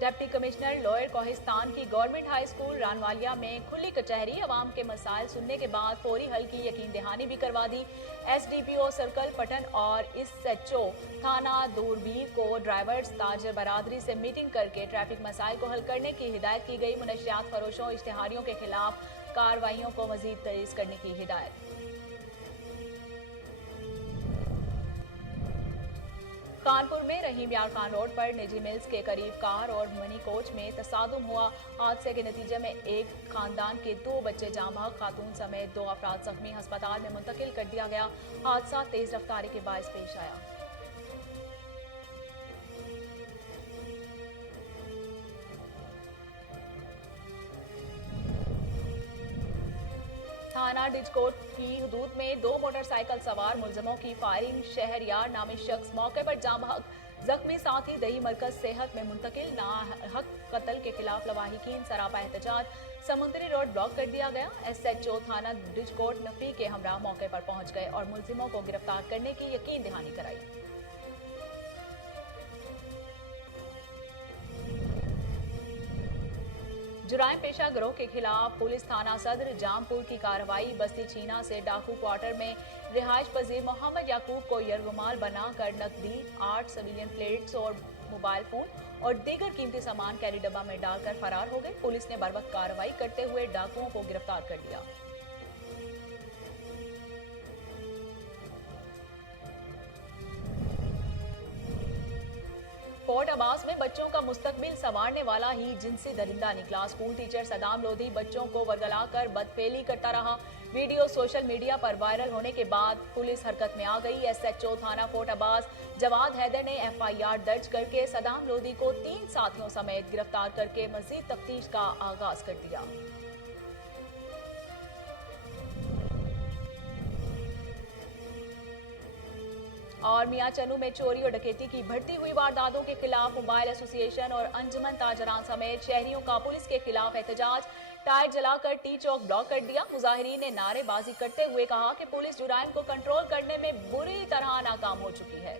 Deputy commissioner lower Kohistan की government high school रानवालिया में खुली कचहरी, अवाम के मसाइल सुनने के बाद फौरी हल की यकीन दहानी भी करवा दी। एसडीपीओ सर्कल पटन और एसएचओ थाना दूरबीर को ड्राइवर्स ताजर बरादरी से मीटिंग करके ट्रैफिक मसाइल को हल करने की हिदायत की गई। मुनशियात फरोशों इश्तिहारियों के खिलाफ कार्रवाइयों को मजीद तेज करने की हिदायत। कानपुर में रहीम यार खान रोड पर निजी मिल्स के करीब कार और मिनी कोच में तसादुम हुआ। हादसे के नतीजे में एक खानदान के 2 बच्चे जाँ बहक, खातून समेत 2 अफराद जख्मी, अस्पताल में मुंतकिल कर दिया गया। हादसा तेज रफ्तारी के बायस पेश आया। थाना डिजकोट की हदूद में 2 मोटरसाइकिल सवार मुलजमों की फायरिंग, शहरयार नामी शख्स मौके पर जाँ बहक, जख्मी साथी दही मरकज सेहत में मुंतकिल। नाहक कत्ल के खिलाफ लवाहिकीन सरापा एहतजाज, समुद्री रोड ब्लॉक कर दिया गया। एसएचओ थाना डिजकोट नफी के हमरा मौके पर पहुंच गए और मुलजिमों को गिरफ्तार करने की यकीन दहानी कराई। जुराइम पेशा गिरोह के खिलाफ पुलिस थाना सदर जामपुर की कार्रवाई। बस्ती चीना से डाकू क्वार्टर में रिहाइश पजीर मोहम्मद याकूब को यरगुमाल बनाकर नकदी, 8 सिविलियन प्लेट्स और मोबाइल फोन और दीगर कीमती सामान कैरी डब्बा में डालकर फरार हो गए। पुलिस ने बर्वक्त कार्रवाई करते हुए डाकुओं को गिरफ्तार कर लिया। फोर्ट अब्बास में बच्चों का मुस्तकबिल संवारने वाला ही जिनसी दरिंदा निकला। स्कूल टीचर सदाम लोधी बच्चों को वर्गलाकर बदफेली करता रहा। वीडियो सोशल मीडिया पर वायरल होने के बाद पुलिस हरकत में आ गई। एसएचओ थाना फोर्ट अब्बास जवाद हैदर ने एफआईआर दर्ज करके सदाम लोधी को 3 साथियों समेत गिरफ्तार करके मजीद तफ्तीश का आगाज कर दिया। और मियां चन्नू में चोरी और डकैती की बढ़ती हुई वारदातों के खिलाफ मोबाइल एसोसिएशन और अंजुमन ताजरान समेत शहरियों का पुलिस के खिलाफ एहतजाज। टायर जलाकर टी चौक ब्लॉक कर दिया। मुजाहिरीन ने नारेबाजी करते हुए कहा कि पुलिस जुराइम को कंट्रोल करने में बुरी तरह नाकाम हो चुकी है।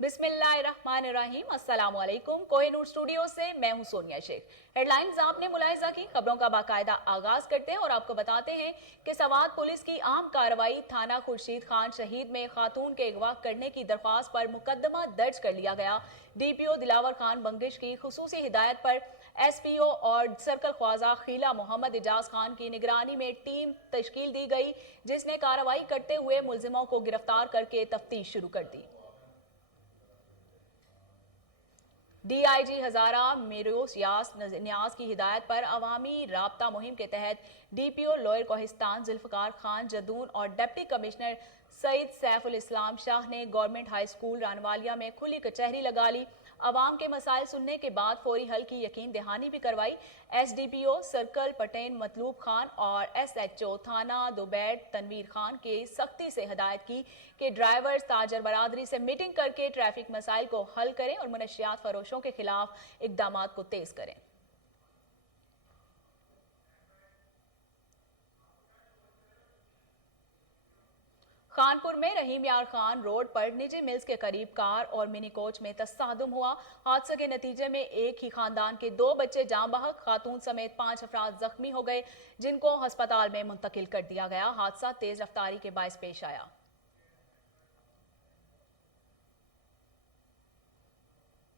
बिस्मिल्लाहिर्रहमानिर्रहीम, अस्सलाम वालेकुम। कोहिनूर स्टूडियो से मैं हूं सोनिया शेख। हेडलाइंस आपने मुलाहिजा की, खबरों का बाकायदा आगाज करते हैं और आपको बताते हैं कि सवात पुलिस की आम कार्रवाई। थाना खुर्शीद खान शहीद में खातून के अगवा करने की दरख्वास्त पर मुकदमा दर्ज कर लिया गया। डीपीओ दिलावर खान बंगिश की खुसूसी हिदायत पर एसपीओ और सर्कल ख्वाजा खीला मोहम्मद इजाज खान की निगरानी में टीम तश्कील दी गई, जिसने कार्रवाई करते हुए मुलजिमों को गिरफ्तार करके तफ्तीश शुरू कर दी। डीआईजी हजारा मिरोस न्याज की हिदायत पर अवामी राब्ता मुहिम के तहत डीपीओ लोअर कोहिस्तान जुल्फकार खान जदून और डिप्टी कमिश्नर सईद सैफुल इस्लाम शाह ने गवर्नमेंट हाई स्कूल रानवालिया में खुली कचहरी लगा ली। अवाम के मसाइल सुनने के बाद फौरी हल की यकीन दहानी भी करवाई। एसडीपीओ सर्कल पटेन मतलूब खान और एसएचओ थाना दुबैर तनवीर खान के सख्ती से हिदायत की कि ड्राइवर्स ताजर बरादरी से मीटिंग करके ट्रैफिक मसाइल को हल करें और मुनशियात फरोशों के खिलाफ इकदाम को तेज करें। कानपुर में रहीम यार खान रोड पर निजी मिल्स के करीब कार और मिनी कोच में तसादुम हुआ। हादसे के नतीजे में एक ही खानदान के 2 बच्चे जाँ बहक, खातून समेत 5 अफराद जख्मी हो गए, जिनको अस्पताल में मुंतकिल कर दिया गया। हादसा तेज रफ्तारी के बायस पेश आया।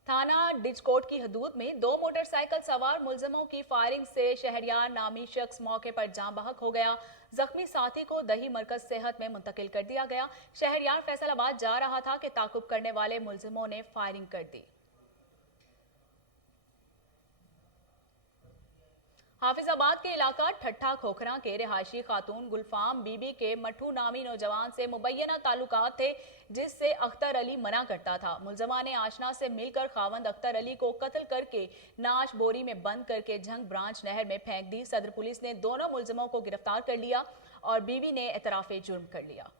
थाना डिजकोट की हदूद में 2 मोटरसाइकिल सवार मुलजमों की फायरिंग से शहरयार नामी शख्स मौके पर जाँ बहक हो गया। जख्मी साथी को दही मरकज सेहत में मुंतकिल कर दिया गया। शहरयार फैसलाबाद जा रहा था कि ताकुब करने वाले मुलजिमों ने फायरिंग कर दी। हाफिजाबाद के इलाका ठट्ठा खोखरा के रिहायशी खातून गुलफाम बीबी के मठू नामी नौजवान से मुबैना ताल्लुकात थे, जिससे अख्तर अली मना करता था। मुलजमा ने आशना से मिलकर खावंद अख्तर अली को कत्ल करके नाश बोरी में बंद करके झंग ब्रांच नहर में फेंक दी। सदर पुलिस ने दोनों मुलजमों को गिरफ्तार कर लिया और बीवी ने एतराफे जुर्म कर लिया।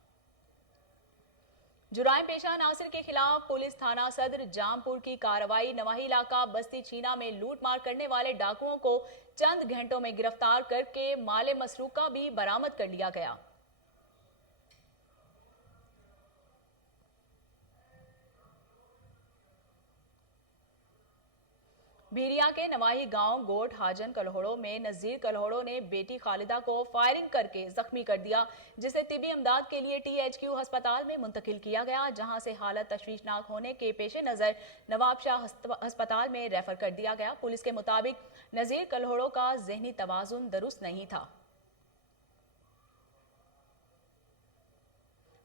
जुराइम पेशा नासिर के खिलाफ पुलिस थाना सदर जामपुर की कार्रवाई। नवाही इलाका बस्ती चीना में लूट मार करने वाले डाकुओं को चंद घंटों में गिरफ्तार करके माले मसरूका भी बरामद कर लिया गया। भीरिया के नवाही गांव गोट हाजन कल्होड़ो में नजीर कल्होड़ो ने बेटी खालिदा को फायरिंग करके जख्मी कर दिया, जिसे तिबी इमदाद के लिए THQ अस्पताल में मुंतकिल किया गया, जहां से हालत तशवीशनाक होने के पेश नजर नवाबशाह अस्पताल में रेफर कर दिया गया। पुलिस के मुताबिक नजीर कल्होड़ो का जहनी तवाजुन दुरुस्त नहीं था।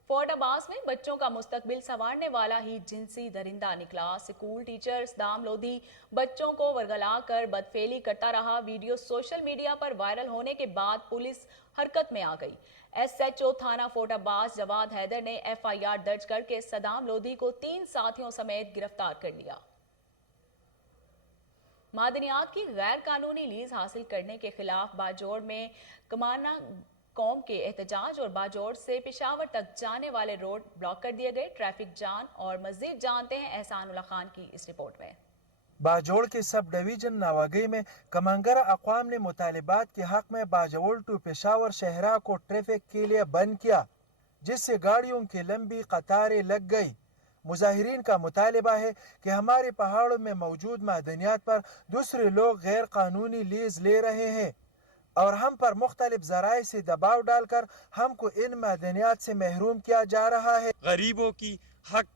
फोर्ट अब्बास में बच्चों का मुस्तकबिल संवारने वाला ही जिनसी दरिंदा निकला। स्कूल टीचर सदाम लोधी बच्चों को वरगला कर बदफेली करता रहा। वीडियो सोशल मीडिया पर वायरल होने के बाद पुलिस हरकत में आ गई। SHO थाना फोर्ट अब्बास जवाद हैदर ने FIR दर्ज करके सदाम लोधी को 3 साथियों समेत गिरफ्तार कर लिया। मादनियात की गैर कानूनी लीज हासिल करने के खिलाफ बाजोड़ में कमाना कौम के एहतजाज और बाजोड़ से पेशावर तक जाने वाले रोड ब्लॉक कर दिए गए। ट्रैफिक जाम और मजीद जानते हैं एहसानुल्लाह खान की इस रिपोर्ट में। बाजोड़ के सब डिवीजन नावागई में कमांगरा अक़वाम ने मुतालिबात के हक में बाजोड़ टू पेशावर शहरा को ट्रैफिक के लिए बंद किया, जिससे गाड़ियों की लंबी कतारें लग गई। मुजाहिरीन का मुतालिबा है कि हमारे पहाड़ों में मौजूद मादनियात पर दूसरे लोग गैर कानूनी लीज ले रहे हैं और हम पर मुख्तलिफ ज़राए से दबाव डालकर हमको इन मादनियात से महरूम किया जा रहा है। गरीबों की हक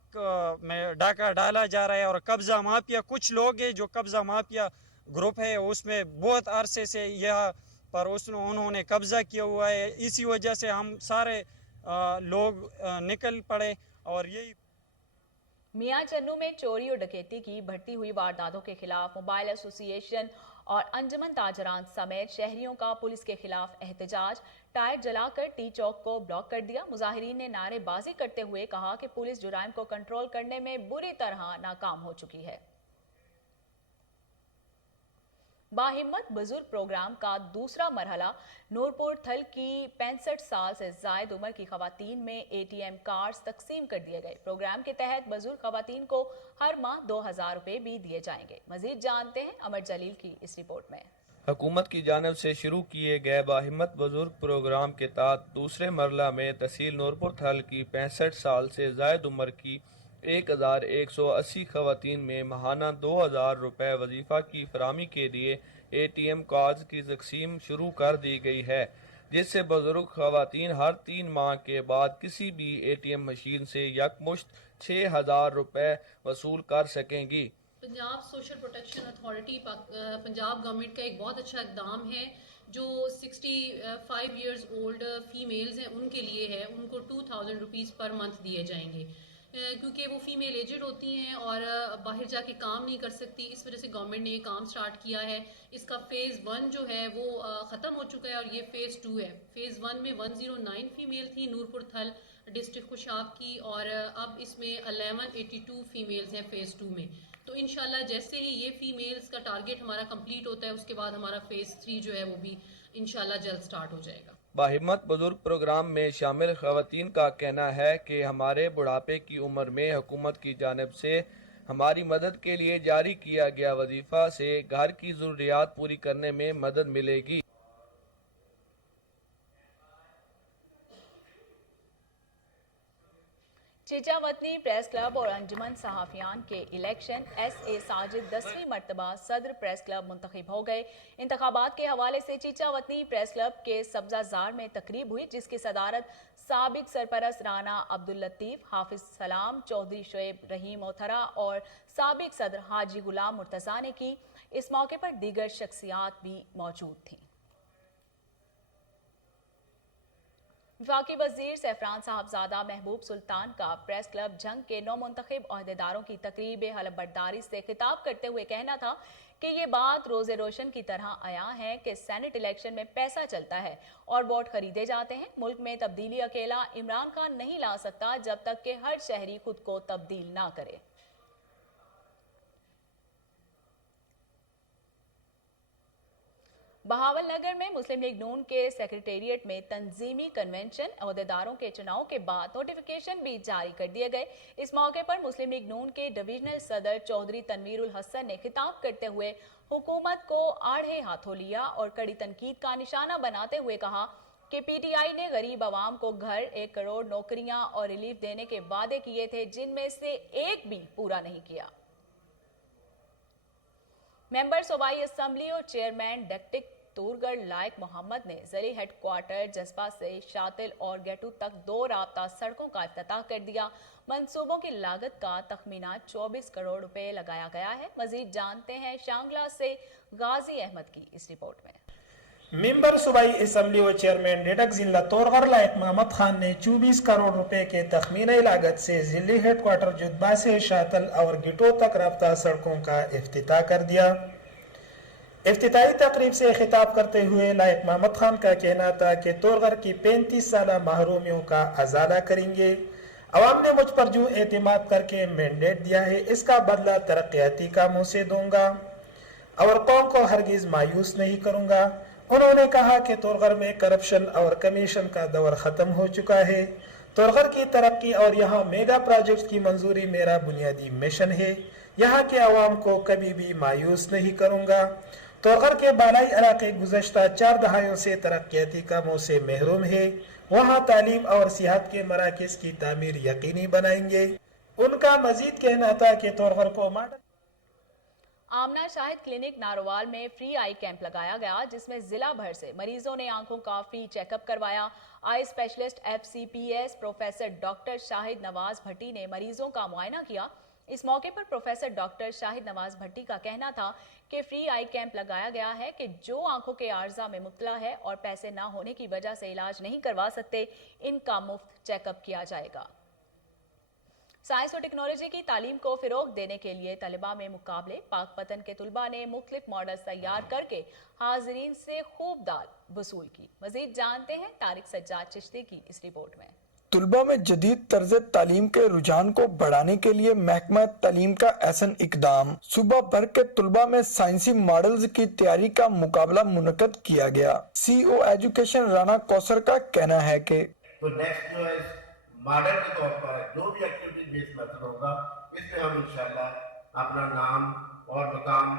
में डाका डाला जा रहा है और कब्जा माफिया, कुछ लोग हैं जो कब्जा माफिया ग्रुप है, उसमें बहुत अरसे से यह पर उन्होंने कब्जा किया हुआ है। इसी वजह से हम सारे लोग निकल पड़े और यही मियां चन्नू में चोरी और डकैती की बढ़ती हुई वारदातों के खिलाफ मोबाइल एसोसिएशन और अंजुमन ताजरान समेत शहरियों का पुलिस के खिलाफ एहतजाज। टायर जलाकर टी चौक को ब्लॉक कर दिया। मुजाहिरीन ने नारेबाजी करते हुए कहा कि पुलिस जुराइम को कंट्रोल करने में बुरी तरह नाकाम हो चुकी है। बाहिम्मत बुजुर्ग प्रोग्राम का दूसरा मरहला नूरपुर थल की 65 साल से जायद उम्र की खवातीन में ATM कार्ड्स तकसीम कर दिए गए। प्रोग्राम के तहत बुजुर्ग खवातीन को हर माह 2000 रुपए भी दिए जाएंगे। मजीद जानते हैं अमर जलील की इस रिपोर्ट में। हुकूमत की जानिब से शुरू किए गए बाहिम्मत बुजुर्ग प्रोग्राम के तहत दूसरे मरला में तहसील नूरपुर थल की 65 साल से जायद उम्र की 1180 खवातीन में माहाना 2000 रुपए वजीफा की फरामी के लिए ATM कार्ड्स की तकसीम शुरू कर दी गई है, जिससे बुजुर्ग खवातीन हर 3 माह के बाद किसी भी ATM मशीन से यकमुश्त 6000 रुपए वसूल कर सकेंगी। Punjab social protection authority Punjab government का एक बहुत अच्छा इकदाम है जो 65 इयर्स ओल्ड फीमेल्स हैं उनके लिए है। उनको 2000 रुपीज़ पर मंथ दिए जाएंगे, क्योंकि वो फीमेल एजेड होती हैं और बाहर जाके काम नहीं कर सकती। इस वजह से गवर्नमेंट ने ये काम स्टार्ट किया है। इसका फ़ेज़ 1 जो है वो ख़त्म हो चुका है और ये फ़ेज़ 2 है। फ़ेज़ 1 में 109 फीमेल थी नूरपुर थल डिस्ट्रिक्ट खुशाब की और अब इसमें 1182 फीमेल्स हैं फ़ेज़ 2 में। तो इंशाल्लाह जैसे ही ये फीमेल्स का टारगेट हमारा कंप्लीट होता है उसके बाद हमारा फ़ेज़ 3 जो है वो भी इंशाल्लाह जल्द स्टार्ट हो जाएगा। बाहिम्मत बुजुर्ग प्रोग्राम में शामिल खवातीन का कहना है कि हमारे बुढ़ापे की उम्र में हुकूमत की जानिब से हमारी मदद के लिए जारी किया गया वजीफा से घर की ज़रूरियात पूरी करने में मदद मिलेगी। चीचा वतनी प्रेस क्लब और अंजुमन सहाफियान के इलेक्शन SA साजिद 10वीं मरतबा सदर प्रेस क्लब मुंतखब हो गए। इंतखाबात के हवाले से चीचा वतनी प्रेस क्लब के सब्जाजार में तकरीब हुई, जिसकी सदारत साबिक सरपरस्त राना अब्दुल लतीफ, हाफिज सलाम, चौधरी शोएब रहीम ओथरा और साबिक सदर हाजी गुलाम मुर्तजा ने की। इस मौके पर दीगर शख्सियात भी मौजूद थीं। वफाकी वजीर सैफरान साहबजादा महबूब सुल्तान का प्रेस क्लब जंग के 9 मुंतखब अहदेदारों की तकरीब हलफबरदारी से खिताब करते हुए कहना था कि ये बात रोज़े रोशन की तरह आया है कि सेनेट इलेक्शन में पैसा चलता है और वोट खरीदे जाते हैं। मुल्क में तब्दीली अकेला इमरान खान नहीं ला सकता जब तक कि हर शहरी खुद को तब्दील ना करे। बहावलनगर में मुस्लिम लीग नून के सेक्रेटेरिएट में तंजीमी कन्वेंशन अहदेदारों के चुनाव के बाद नोटिफिकेशन भी जारी कर दिए गए। इस मौके पर मुस्लिम लीग नून के डिविजनल सदर चौधरी तनवीरुल हसन ने खिताब करते हुए हुकूमत को आड़े हाथों लिया और कड़ी तनकीद का निशाना बनाते हुए कहा कि PTI ने गरीब आवाम को घर, 1 करोड़ नौकरियां और रिलीफ देने के वादे किए थे, जिनमें से एक भी पूरा नहीं किया। मेंबर सूबाई असम्बली और चेयरमैन डेक्टिक तूरगढ़ लायक मोहम्मद ने ज़िले हेडक्वार्टर जज्बा से शातिल और गेटू तक 2 राब्ता सड़कों का इफ्तिताह कर दिया। मंसूबों की लागत का तखमीना 24 करोड़ रुपए लगाया गया है। मजीद जानते हैं शांगला से गाजी अहमद की इस रिपोर्ट में। मेंबर सूबाई असम्बली व चेयरमैन डेडक जिला तोरगर लायक मोहम्मद खान ने 24 करोड़ रुपए के तखमीना लागत से जिले हेडक्वार्टर जुद्बा से शातल और गिटो तक राब्ता सड़कों का इफ्तिताह कर दिया। इफ्तिताही तकरीब से खिताब करते हुए लायक मोहम्मद खान का कहना था कि तोरगर की 35 साल महरूमियों का अजाला करेंगे। अवाम ने मुझ पर जो एतमाद करके मैंडेट दिया है, इसका बदला तरक्याती कामों से दूंगा और कौम को हरगिज मायूस नहीं करूंगा। उन्होंने कहा कि तोरगर में करप्शन और कमीशन का दौर खत्म हो चुका है। तोरगर की तरक्की और यहाँ मेगा प्रोजेक्ट की मंजूरी मेरा बुनियादी मिशन है। यहाँ के अवाम को कभी भी मायूस नहीं करूंगा। तोरगर के बालाई इलाके गुज़श्ता 4 दहाइयों से तरक्याती कामों से महरूम है। वहाँ तालीम और सेहत के मराकज़ की तामीर यकीनी बनाएंगे। उनका मजीद कहना था कि तोरगर को मॉडल आमना शाहिद क्लिनिक नारोवाल में फ्री आई कैंप लगाया गया, जिसमें जिला भर से मरीजों ने आंखों का फ्री चेकअप करवाया। Eye specialist FCPS professor doctor Shahid Nawaz Bhatti ने मरीजों का मुआयना किया। इस मौके पर प्रोफेसर डॉक्टर शाहिद नवाज भट्टी का कहना था कि फ्री आई कैंप लगाया गया है कि जो आंखों के आर्जा में मुब्तला है और पैसे ना होने की वजह से इलाज नहीं करवा सकते, इनका मुफ्त चेकअप किया जाएगा। साइंस और टेक्नोलॉजी की तालीम को फिरोग देने के लिए तलबा में मुकाबले, पाकपतन के तुलबा ने मुख्तलिफ मॉडल्स तैयार करके हाजरीन से खूब दाद वसूल की। मजीद जानते हैं तारिक सज्जाद चिश्ती की इस रिपोर्ट में। तुलबा में जदीद तर्ज तालीम के रुझान को बढ़ाने के लिए महकमा तालीम का ऐसन इकदाम, सूबा भर के तुलबा में साइंसी मॉडल्स की तैयारी का मुकाबला मुनक्कद किया गया। CEO एजुकेशन राना कौसर का कहना है कि तो नेक्स्ट जो है मॉडल के तौर पर जो भी एक्टिविटी बेस्ड मेथड होगा, इसमें हम इंशाल्लाह अपना नाम और मकाम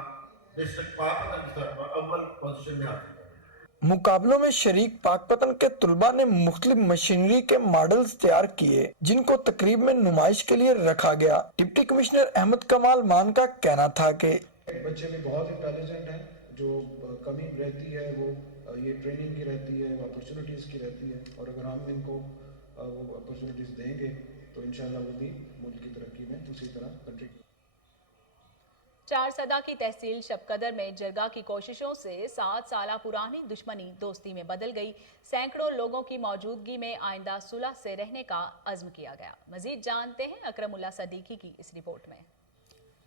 डिस्ट्रिक्ट पाकपतन के स्तर पर अव्वल पोजीशन में हासिल करेंगे। मुकाबलों में शरीक पाकपतन के तुलबा ने मुख्तलिफ मशीनरी के मॉडल्स तैयार किए, जिनको तकरीब में नुमाइश के लिए रखा गया। डिप्टी कमिश्नर अहमद कमाल मान का कहना था कि बच्चे भी बहुत इंटेलिजेंट हैं, जो कमी रहती है वो ये ट्रेनिंग की रहती है, अपॉर्चुनिटीज़ की रहती है, और अगर हम इनको वो अपॉर्चुनिटीज़ देंगे तो इंशाल्लाह वो भी मुल्क की तरक्की में उसी तरह कंट्रीब्यूट। चार सदा की तहसील शबकदर में जरगा की कोशिशों से 7 साल पुरानी दुश्मनी दोस्ती में बदल गई। सैकड़ों लोगों की मौजूदगी में आइंदा सुलह से रहने का अज़्म किया गया। मजीद जानते हैं अकरमुल्लाह सदीकी की इस रिपोर्ट में।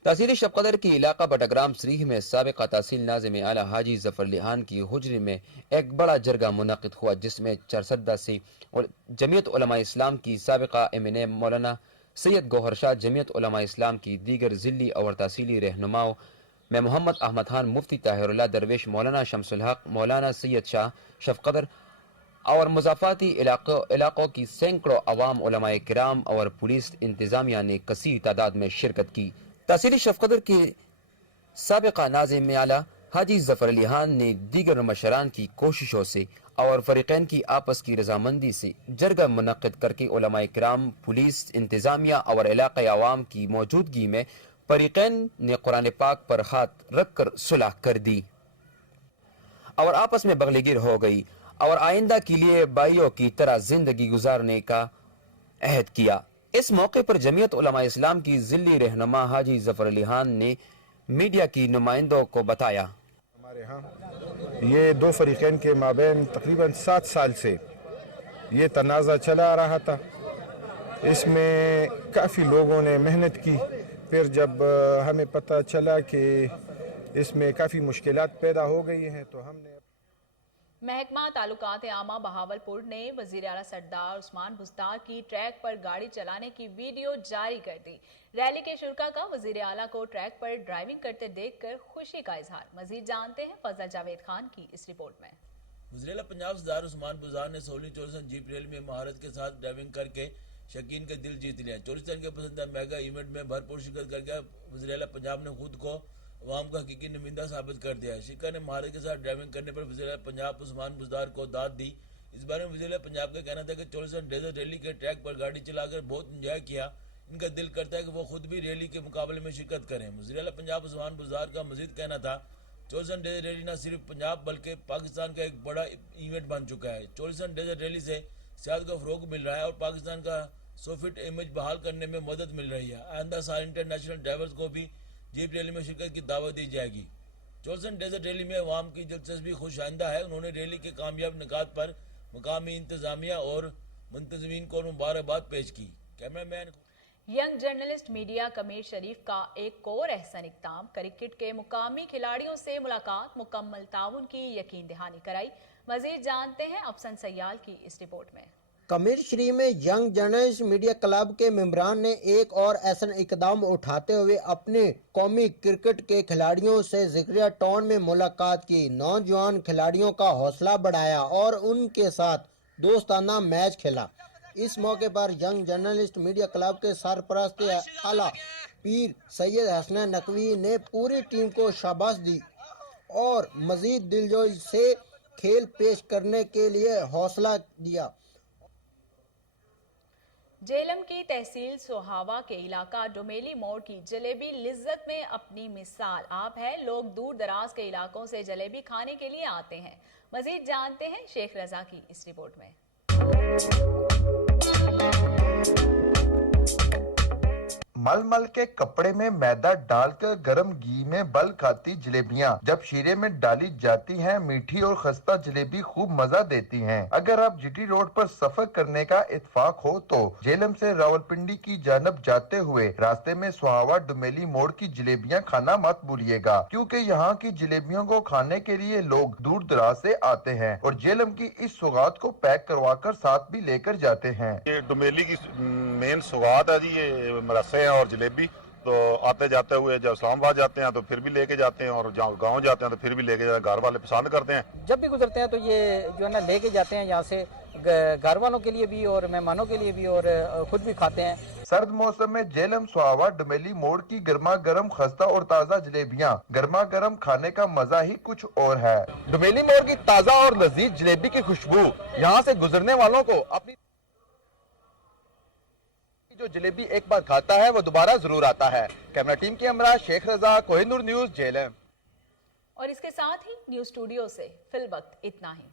तहसील शबकदर की इलाका बटग्राम श्रीह में साबिक़ा तहसील नाज़िम आला हाजी जफर लिहान की हुजरी में एक बड़ा जरगा मुनक़िद हुआ, जिसमें चरसदा से और जमीयत उलमा इस्लाम की साबिक़ा MNA मौलाना सैयद गौहर शाह, जमीयत उलमा इस्लाम की दीगर ज़िली और तहसीली रहनुमाओं में मोहम्मद अहमद खान, मुफ्ती ताहिरुल्लाह दरवेश, मौलाना शमसुल हक, मौलाना सैयद शाह शफकदर और मुज़ाफ़ाती इलाक़ों की सैकड़ों अवाम, उलमाए किराम और पुलिस इंतज़ामिया ने कसीर तादाद में शिरकत की। तहसील शफकदर के साबिक़ा नाज़िम आला हाजी जफर लिहान ने दीगर मशरान की कोशिशों से और फरीक़ैन की आपस की रजामंदी से जरगा मुनक़्क़िद करके उलमाए किराम, पुलिस इंतज़ामिया और इलाक़ाई अवाम की मौजूदगी में फरीक़ैन ने कुरान पाक पर हाथ रख कर सुलह कर दी और आपस में बगलीगिर हो गई और आइंदा के लिए भाइयों की तरह जिंदगी गुजारने का अहद किया। इस मौके पर जमीयत उलमा इस्लाम की ज़िली रहनुमा हाजी जफर लिहान ने मीडिया की नुमाइंदों को बताया, हमारे यहाँ ये दो फरीक़ैन के माबैन तकरीबन 7 साल से ये तनाज़ा चला आ रहा था। इसमें काफ़ी लोगों ने मेहनत की। फिर जब हमें पता चला कि इसमें काफ़ी मुश्किलात पैदा हो गई हैं, तो हमने महकमा ताल्लुकात आमा बहावलपुर ने वज़ीर आला सरदार उस्मान बुज़दार की ट्रैक पर गाड़ी चलाने की वीडियो जारी कर दी। रैली के शुरका का वज़ीर आला को ट्रैक पर ड्राइविंग करते देखकर खुशी का इजहार। मजीद जानते हैं फजल जावेद खान की इस रिपोर्ट में। वज़ीर आला पंजाब सरदार उस्मान बुज़दार ने 16 चोलिस्तान जीप रैली में महारत के साथ ड्राइविंग करके शकीन का दिल जीत लिया। चोलिस्तान के पसंदीदा मेगा इवेंट में भरपूर शिरकत करके वज़ीर आला पंजाब ने खुद को अवाम का हकीकी नुमाइंदा साबित कर दिया है। शिका ने महारत के साथ ड्राइविंग करने पर वज़ीर आला पंजाब उस्मान बुज़दार को दाद दी। इस बारे में वज़ीर आला पंजाब का कहना था कि चोलिस्तान डेजर्ट रैली के ट्रैक पर गाड़ी चलाकर बहुत इंजॉय किया। ان کا دل کرتا ہے کہ وہ خود بھی ریلی کے مقابلے میں شرکت کریں۔ وزیر اعلیٰ پنجاب عثمان بزدار کا مزید کہنا تھا 24 ڈیزرٹ ریلی نہ صرف پنجاب بلکہ پاکستان کا ایک بڑا ایونٹ بن چکا ہے۔ 24 ڈیزرٹ ریلی سے سیاحت کو فروغ مل رہا ہے اور پاکستان کا سوفٹ امیج بحال کرنے میں مدد مل رہی ہے۔ آئندہ سال انٹرنیشنل ڈرائیورز کو بھی جیپ ریلی میں شرکت کی دعوت دی جائے گی۔ 24 ڈیزرٹ ریلی میں عوام کی دلچسپی خوش آئندہ ہے۔ انہوں نے ریلی کے کامیاب نکات پر مقامی انتظامیہ اور منتظمین کو مبارکباد پیش کی۔ کیمرہ مین ینگ جرنلسٹ میڈیا کمیر شریف کا ایک اور احسن اقدام، کرکٹ کے مقامی کھلاڑیوں سے ملاقات، مکمل تعاون کی یقین دہانی کرائی۔ مزید جانتے ہیں افسن سیال کی اس رپورٹ میں۔ کمیر شریف میں ینگ جرنلسٹ میڈیا کلب کے ممبران نے ایک اور احسن اقدام اٹھاتے ہوئے اپنے قومی کرکٹ کے کھلاڑیوں سے ذکریہ ٹاؤن میں ملاقات کی، نوجوان کھلاڑیوں کا حوصلہ بڑھایا اور ان کے ساتھ دوستانہ میچ کھیلا۔ اس موقع پر ینگ جرنلسٹ میڈیا کلب کے سرپرست اعلیٰ پیر سید حسن نقوی نے پوری ٹیم کو شاباش دی اور مزید دلجوئی سے کھیل پیش کرنے کے لیے حوصلہ دیا۔ جیلم کی تحصیل سوہاوا کے علاقہ ڈومیلی موڑ کی جلیبی لذت میں اپنی مثال آپ ہے۔ لوگ دور دراز کے علاقوں سے جلیبی کھانے کے لیے آتے ہیں۔ مزید جانتے ہیں شیخ رضا کی اس رپورٹ میں۔ مل مل کے کپڑے میں میدا ڈال کر گرم گھی میں بل کھاتی جلیبیاں جب شیرے میں ڈالی جاتی ہیں میٹھی اور خستہ جلیبی خوب مزہ دیتی ہیں۔ اگر آپ جی ٹی روڈ پر سفر کرنے کا اتفاق ہو تو جیلم سے راولپنڈی کی جانب جاتے ہوئے راستے میں سوہاوا ڈومیلی موڑ کی جلیبیاں کھانا مت بھولیے گا، کیونکہ یہاں کی جلیبیوں کو کھانے کے لیے لوگ دور دراز سے آتے ہیں اور جیلم کی اس سوغات کو پیک کروا کر ساتھ بھی لے کر جاتے ہیں۔ یہ ڈومیلی کی مین سوغات ہے جی، یہ مرسے اور جلیبی، تو آتے جاتے ہوئے جب اسلام آباد جاتے ہیں تو پھر بھی لے کے جاتے ہیں اور جہاں گاؤں جاتے ہیں تو پھر بھی لے کے جاتے ہیں۔ گھر والے پسند کرتے ہیں، جب بھی گزرتے ہیں تو یہ جو ہے نا لے کے جاتے ہیں یہاں سے، گھر والوں کے لیے بھی اور مہمانوں کے لیے بھی اور خود بھی کھاتے ہیں۔ سرد موسم میں جیلم سوہاوا ڈومیلی موڑ کی گرما گرم خستہ اور تازہ جلیبیاں گرما گرم کھانے کا مزہ ہی کچھ اور ہے۔ ڈومیلی موڑ کی تازہ اور لذیذ جلیبی کی خوشبو یہاں سے گزرنے والوں کو اپنی جو جلیبی ایک بار کھاتا ہے وہ دوبارہ ضرور آتا ہے۔ کیمرہ ٹیم کے ہمراہ شیخ رضا، کوہ نور نیوز، جیلم۔ اور اس کے ساتھ ہی نیوز اسٹوڈیو سے فی الوقت اتنا ہی۔